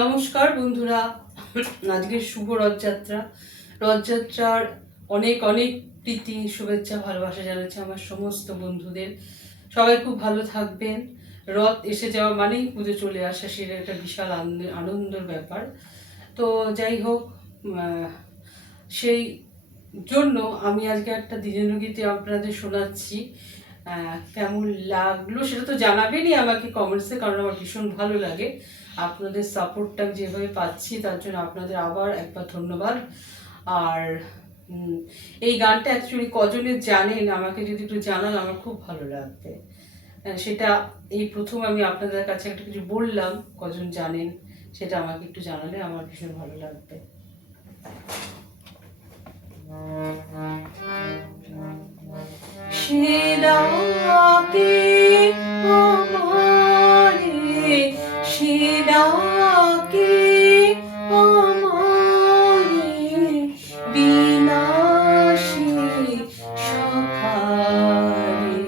নমস্কার বন্ধুরা, আজকে শুভ রথযাত্রা। রথযাত্রার অনেক অনেক প্রীতি, শুভেচ্ছা, ভালোবাসা জানাচ্ছি আমার সমস্ত বন্ধুদের। সবাই খুব ভালো থাকবেন। রথ এসে যাওয়া মানেই পুজো চলে আসা, সেটা একটা বিশাল আনন্দের ব্যাপার। তো যাই হোক, সেই জন্য আমি আজকে একটা দিনগীতি আপনাদের শোনাচ্ছি। কেমন লাগলো সেটা তো জানাবেনই আমাকে কমেন্টসে, কারণ আমার ভীষণ ভালো লাগে। আপনাদের সাপোর্টটা যেভাবে পাচ্ছি তার জন্য আপনাদের আবার একবার ধন্যবাদ। আর এই গানটা অ্যাকচুয়ালি কজনের জানেন আমাকে যদি একটু জানান আমার খুব ভালো লাগবে। সেটা এই প্রথম আমি আপনাদের কাছে একটা কিছু বললাম, কজন জানেন সেটা আমাকে একটু জানালে আমার ভীষণ ভালো লাগবে। শিরাকে আমারে, শিরাকে আমারে, বিনাশী সখারে,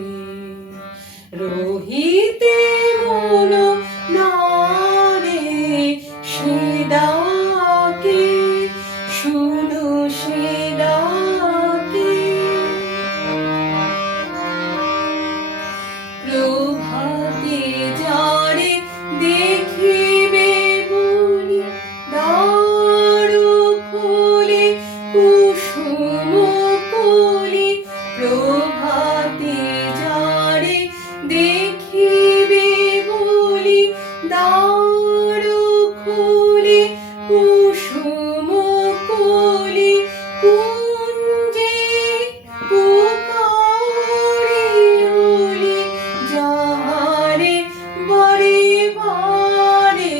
রহিতে মন নারে, শিরাকে শুনো, শিরাকে প্রভাতে যারে দেখিবে বলি, দ্বার খুলে কুসুম কলি, প্রভাতে যারে দেখিবে বলি, দ্বার খুলে কুসুম কলি, কুঞ্জে পুকারে বলি, যাহারে বারে বারে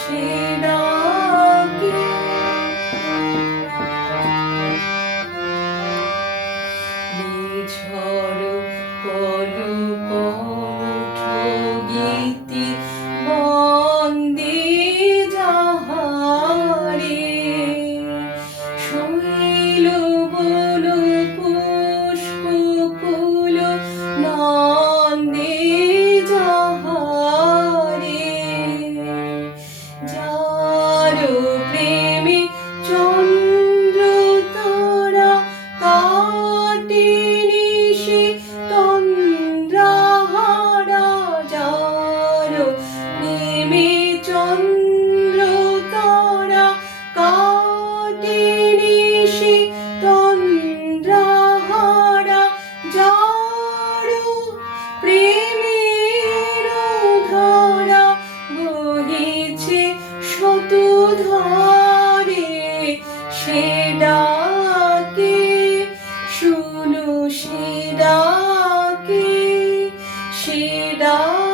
সে ডাকে। নিঝড় করু কণ্ঠ গীতি বন্দে যাহারে, শৈল বন পুষ্প কুল নন্দে যাহারে, যার প্রেমে চন্দ্র তারা কাটে নিশি তন্দ্রাহারা, যার প্রেমে চন্দ্র তারা কাটে নিশি তন্দ্রাহারা, যার প্রেমের ধারা বহিছে শত ধারে, সে ডাকে শুনো, সে ডাকে, সে ডাকে।